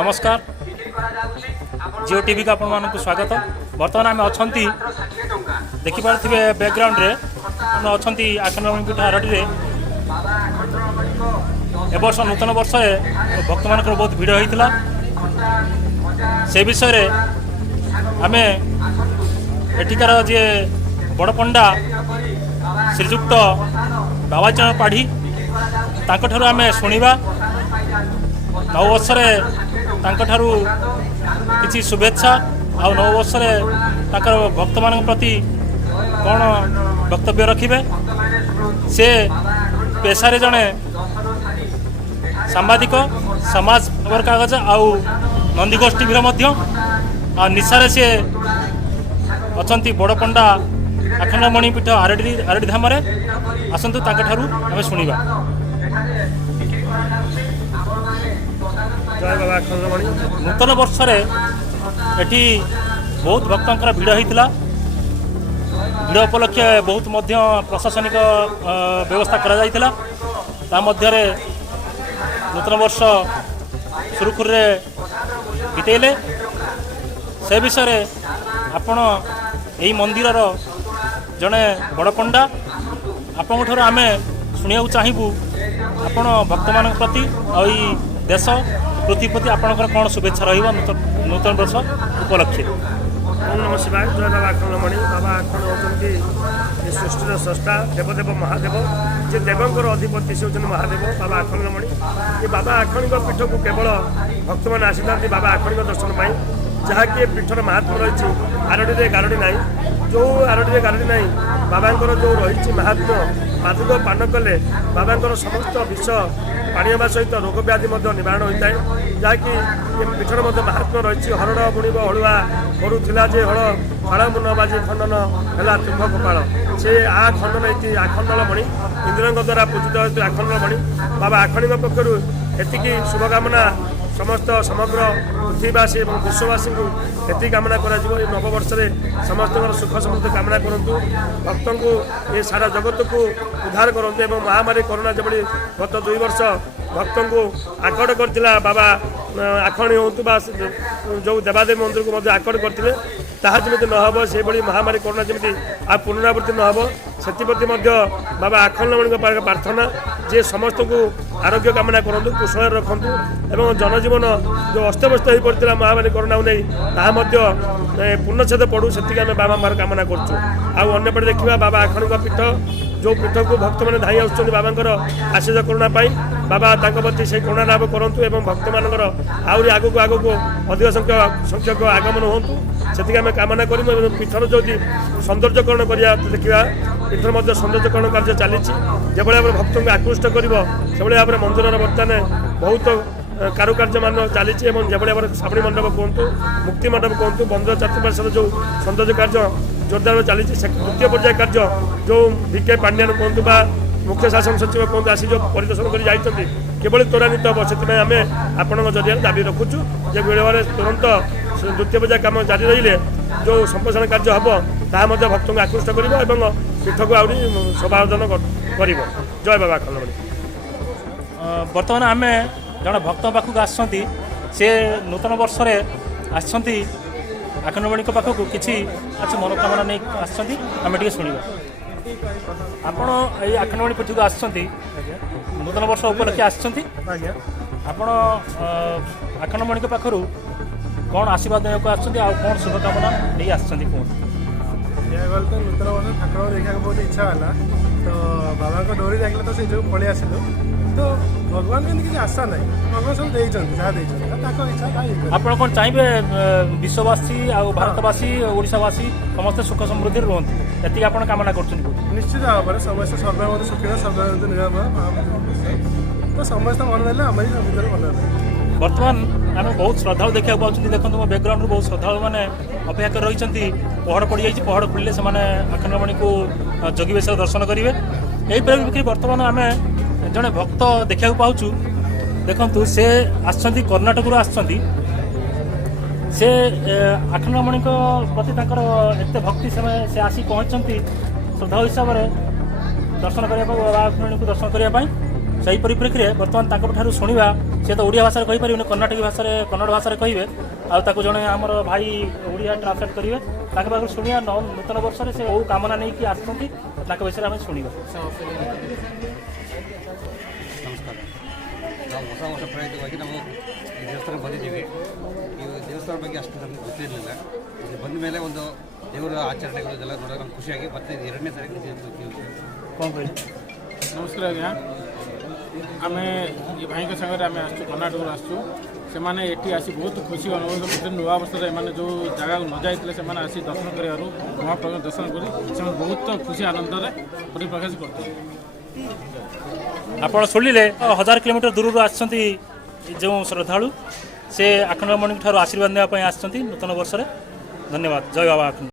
नमस्कार जिओ टीवी का आपण स्वागत। बर्तमान आम अच्छा देखिपे बैकग्राउंड रे अच्छा आखंडमणि पीठ आरडी एवर्ष नूतन वर्ष भक्त मान बहुत भिड़ होता से विषय आम एठिकार जे बड़ पंडा श्रीजुक्त बाबाचरण पाढ़ी तांकठारु आम शुणा नववर्ष किसी शुभेच्छा आ नववर्ष भक्त मान प्रति कौन वक्तव्य रखिबे। से पेशारे जड़े सांबादिक समाज खबर कागज आउ नंदीगोष्ठी भी निशारे से अच्छा बड़ पंडा आखंडमणि पीठ आरडी धाम आसतु आम शुणा। जय बाबा आखंडमणि नूतन वर्ष एटी बहुत भक्तों भिड़ होता भिड़ उपलक्षे बहुत प्रशासनिक व्यवस्था करा मध्य नूतन वर्ष सुरुखुर बीतेले से विषय आपण यही मंदिर जड़े बड़ पंडा आपण ठार आम शुणा चाहबू आपण भक्त मान प्रति आई देश पृथ्वी प्रति आपंकर कौन शुभेच्छा नूतन वर्ष उपलक्षे। ओम नमः शिवाय। जय बाबा आखंडमणि। बाबा आखंड होती सृष्टिर स्रष्टा देवदेव महादेव जे देवंकर अधिपति से होती महादेव बाबा आखंडमणि। ये बाबा आखंडिक पीठ को केवल भक्त मैंने आसी था बाबा आखंडिक दर्शन पाई जहाँकि पीठर महात्मा रही आरडी गारडी ना जो आरडी गारडी ना बाबांकर जो रही महात्मा मादुक पान कले बाबांकर समस्त विष पानी हवा सहित रोग व्याधि निवारण होता है जहाँकि पीठर महात्मा रही हरण बुणव हलुआ करूला जे हल फल मुन बाजी खंडन है तुम्भ गोपाल से आ खंडन ये आखंडमणि इंद्र द्वारा पूजित होती आखंडमणि बाबा आखंडिक पक्षर एति शुभकामना समस्त समग्र पृथ्वीवासी और विश्ववासी को एति कामना कर नववर्ष समस्त सुख समृद्धि कामना करूँ भक्तों को ये सारा जगत को उद्धार करूँ और महामारी कोरोना जो गत 2 वर्ष भक्तों को आकड़ कर बाबा आखणी हो जो देवादेवी मंदिर को आकड़ करते जमी नहब से महामारी कोरोना जमी आ पुनरावृत्ति नहब से बाबा आखंडमणि प्रार्थना जे समस्त को आरोग्य कामना करूँ कुशल रखु एवं जनजीवन जो अस्तव्यस्त हो पड़ा महामारी कोरोना को नहीं पूर्णछेद पड़ू से आम बाबा मार कामना करपटे देखा बाबा आखंडिक पीठ जो पीठ को भक्त मैंने धाई आस बाबांकर आशीष करुणा बाबा प्रति से करुणा लाभ करूँ और भक्त मानकर आहरी आगक आगक अधिक संख्यक आगमन हूँ से आम कामना करूँ पीठर जो सौंदर्यकरण करा देखा पीठर सौंदर्यकरण कार्य चली जो भाव भक्त को आकृष्ट कर भाव मंदिर बर्तमान बहुत कारुकार्य मान चली जो भाव श्रावणी मंडप कहतु मुक्ति मंडप कहतु बंद चतुर्पार्श्व जो सौंदर्य कार्य जोरदार चली द्वितीय पर्याय कार्य जो भिके पांड्यान कहतु मुख्य शासन सचिव कहतु आसी जो परिदर्शन कर केवल त्वरान्वित हम से आम आपण जरिए दाबी रखुचु जे बेले तुरंत द्वितीय पर्याय काम जारी रही जो संप्रसारण कार्य हम ताहा भक्त को आकृष्ट कर पीठ को आहरी शोभावर्धन कर। जय बाबा आखंडमणि। बर्तमान आम जड़े भक्त पाखक आसछंती से नूतन वर्ष आसछंती आखंडमणि पाखक किसी अच्छी मनोकामना नहीं आसछंती आम टे शुणा। आपण ये आखंडमणि पीठ को आसछंती नूतन वर्ष उपलक्षे आसछंती आपण आखंडमणि पाखरु कौन आशीर्वाद देवाक आसछंती आ कौन शुभकामना नहीं आसछंती कौन तो नूतन वर्ष ठाकुर देखा बहुत इच्छा है तो बाबा को डोरी देखले तो से जो पड़े आसिलु तो भगवान के किसी आशा नहीं भगवान सब इच्छा आप कौन चाहिए विश्ववासी आ भारतवासी ओडिशावासी समस्त सुख समृद्धि रुहतु ये आप कामना कर निश्चित भाव में समस्त सर्वमत सुखी सर्वमत निरामय तो समस्त मन देने आम भर मन बर्तमान आम बहुत श्रद्धा देखा पाँच देखो मो बैकग्राउंड बहुत श्रद्धा मैंने अपेक्षा कर रही पहाड़ पड़ जाइए पहाड़ खुले से आखंडमणि को जोगी बेश दर्शन करेंगे यही परिप्रेक्षी बर्तमान आम जड़े भक्त देखा पाचु देखु से आसछंती कर्णाटक आसछंती से आखंडमणि प्रति एत भक्ति से आसी पहुँचती श्रद्धा हिसाब से दर्शन करने को दर्शन करने से परिप्रेक्षी बर्तमान शुणा ସେ ତ ଓଡ଼ିଆ ଭାଷାରେ କହିପାରିବେନି, କର୍ଣ୍ଣାଟକୀ ଭାଷାରେ କନ୍ନଡ଼ ଭାଷାରେ କହିବେ। ଆଉ ତାକୁ ଜଣେ ଆମର ଭାଇ ଓଡ଼ିଆ ଟ୍ରାନ୍ସଲେଟ୍ କରିବେ। ତାଙ୍କ ପାଖରୁ ଶୁଣିବା ନୂତନ ବର୍ଷରେ ସେ କେଉଁ କାମନା ନେଇକି ଆସୁଛନ୍ତି ତାଙ୍କ ବିଷୟରେ ଆମେ ଶୁଣିବା। ನಮಸ್ಕಾರ. ನಾವು ಹೊಸ ವರ್ಷ ಪ್ರಯುಕ್ತವಾಗಿ ನಾವು ಈ ದೇವಸ್ಥಾನಕ್ಕೆ ಬಂದಿದ್ದೀವಿ. ಈ ದೇವಸ್ಥಾನ ಬಗ್ಗೆ ಅಷ್ಟು ನಮಗೆ ಗೊತ್ತಿರಲಿಲ್ಲ. ಇಲ್ಲಿ ಬಂದ ಮೇಲೆ ಒಂದು ದೇವರ ಆಚರಣೆಗಳು ಇದೆಲ್ಲ ನೋಡೋಕೆ ನಮ್ಗೆ ಖುಷಿಯಾಗಿ ಮತ್ತೆ ಇದು 2ನೇ ಸಾರಿ କ'ଣ କହିଲେ? ନମସ୍କାର ଆଜ୍ଞା, ଆମେ ଏ ଭାଇଙ୍କ ସାଙ୍ଗରେ ଆମେ ଆସିଛୁ, କର୍ଣ୍ଣାଟକରୁ ଆସିଛୁ। ସେମାନେ ଏଠି ଆସି ବହୁତ ଖୁସି ଅନୁଭବ କରୁଛନ୍ତି। ନୂଆ ବର୍ଷରେ ଏମାନେ ଯେଉଁ ଜାଗାକୁ ନ ଯାଇଥିଲେ ସେମାନେ ଆସି ଦର୍ଶନ କରିବାରୁ ମହାପ୍ରଭୁଙ୍କ ଦର୍ଶନ କରି ସେମାନେ ବହୁତ ଖୁସି ଆନନ୍ଦରେ ପରିପ୍ରକାଶ କରୁଛନ୍ତି। ଆପଣ ଶୁଣିଲେ 1000 କିଲୋମିଟର ଦୂରରୁ ଆସିଛନ୍ତି ଯେଉଁ ଶ୍ରଦ୍ଧାଳୁ, ସେ ଆଖଣ୍ଡଳମଣିଙ୍କ ଠାରୁ ଆଶୀର୍ବାଦ ନେବା ପାଇଁ ଆସିଛନ୍ତି ନୂତନ ବର୍ଷରେ। ଧନ୍ୟବାଦ। ଜୟ ବାବା ଆଖଣ୍ଡଳ।